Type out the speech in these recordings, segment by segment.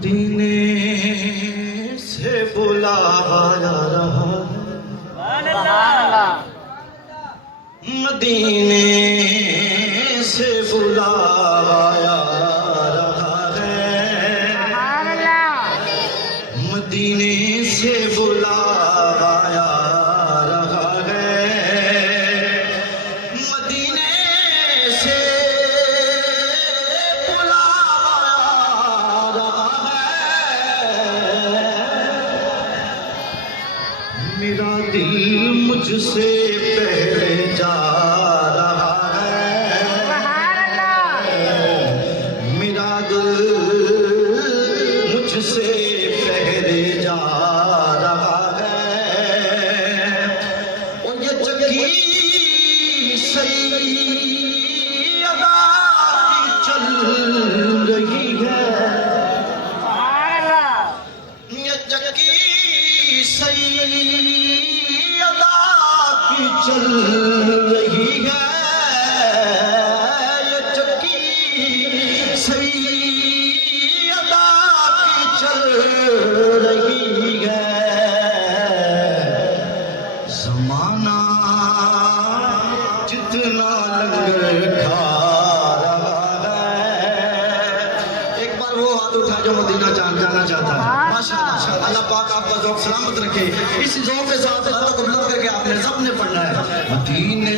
مدینے سے بلایا رہا مدینے سے بلایا رہا ہے مدینے سے بلایا رہا ہے مدینے سے بلایا رہا ہے میرا دل مجھ سے پہلے جا رہا ہے میرا دل مجھ سے پہلے جا رہا ہے اور یہ چکی سیدہ کی چل رہی ہے یہ چکی سیدہ کی چل رہی ہے یہ چکی سیدہ کی چل رہی ہے زمانہ جتنا لنگر کھا رہا ہے ایک بار وہ ہاتھ اٹھا جو مدینہ جانا چاہتا ہے ماشاءاللہ اللہ پاک آپ کا ذوق سلامت رکھے اس ذوق کے ساتھ ہاتھوں کو بلند کر کے آپ نے سب نے پڑھنا ہے مدینے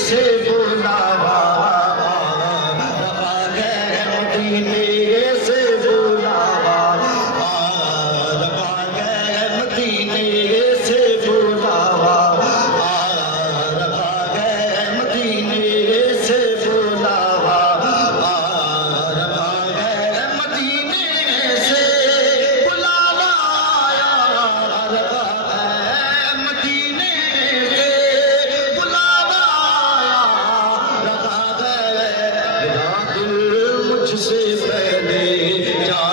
سے بلایا رہا ہے مدینے سے بلایا رہا ہے مدینے سے بلایا رہا ہے مدینے سے بلایا رہا ہے مدینے سے بلایا رہا ہے مدینے سے بلایا رہا ہے میرا دل مجھ سے پہلے جا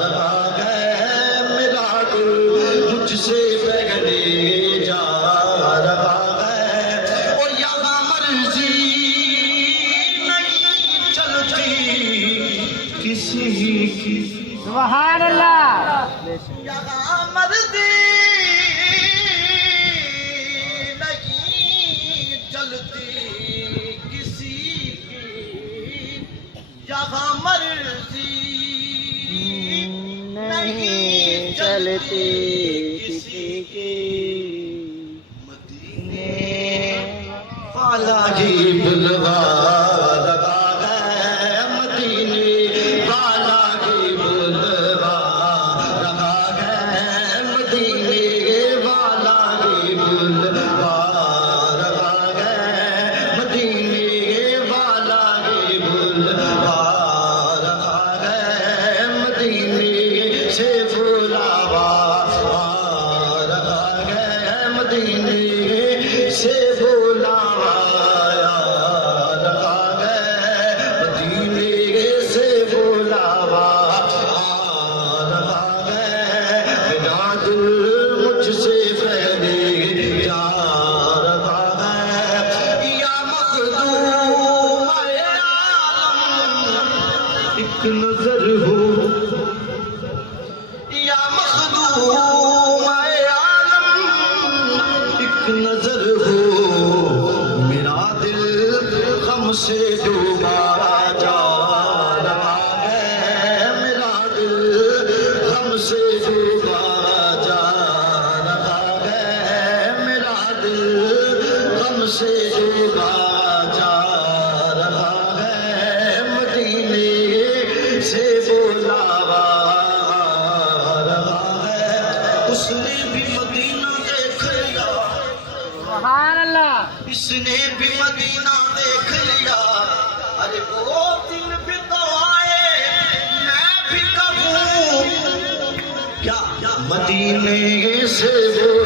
رہا ہے میرا دل مجھ سے پہلے جا رہا ہے اور یہاں مرضی نہیں چلتی کسی کی سبحان اللہ یہاں مرضی نہیں چلتی کسی کی یہاں مرضی نہیں چلتی کسی کی مدینے والا ہی بلوا رہا ہے مدینے والا ہی بلوا رہا ہے مدینے والا ہی بلوا رہا ہے مدینے والا ہی بلوا رہا ہے مدینے سے بلاوا رہا ہے مدینے سے بلاوا رہا ہے مدینے سے بلاوا رہا ہے میرا دل مجھ سے پہلے جا رہا ہے یا مخدوم عالم ایک نظر ہو یا مخدوم عالم ایک نظر ہو میرا دل غم سے ڈوبا جا رہا ہے میرا دل غم سے ڈوبا جا رہا ہے میرا دل غم سے ڈوبا جا رہا ہے مدینے سے بلاوا رہا ہے اس نے بھی مدینہ دیکھ لیا سبحان اللہ اس نے بھی مدینہ دیکھ لیا ارے وہ دن بھی تو آئے میں بھی کہوں کیا مدینے سے وہ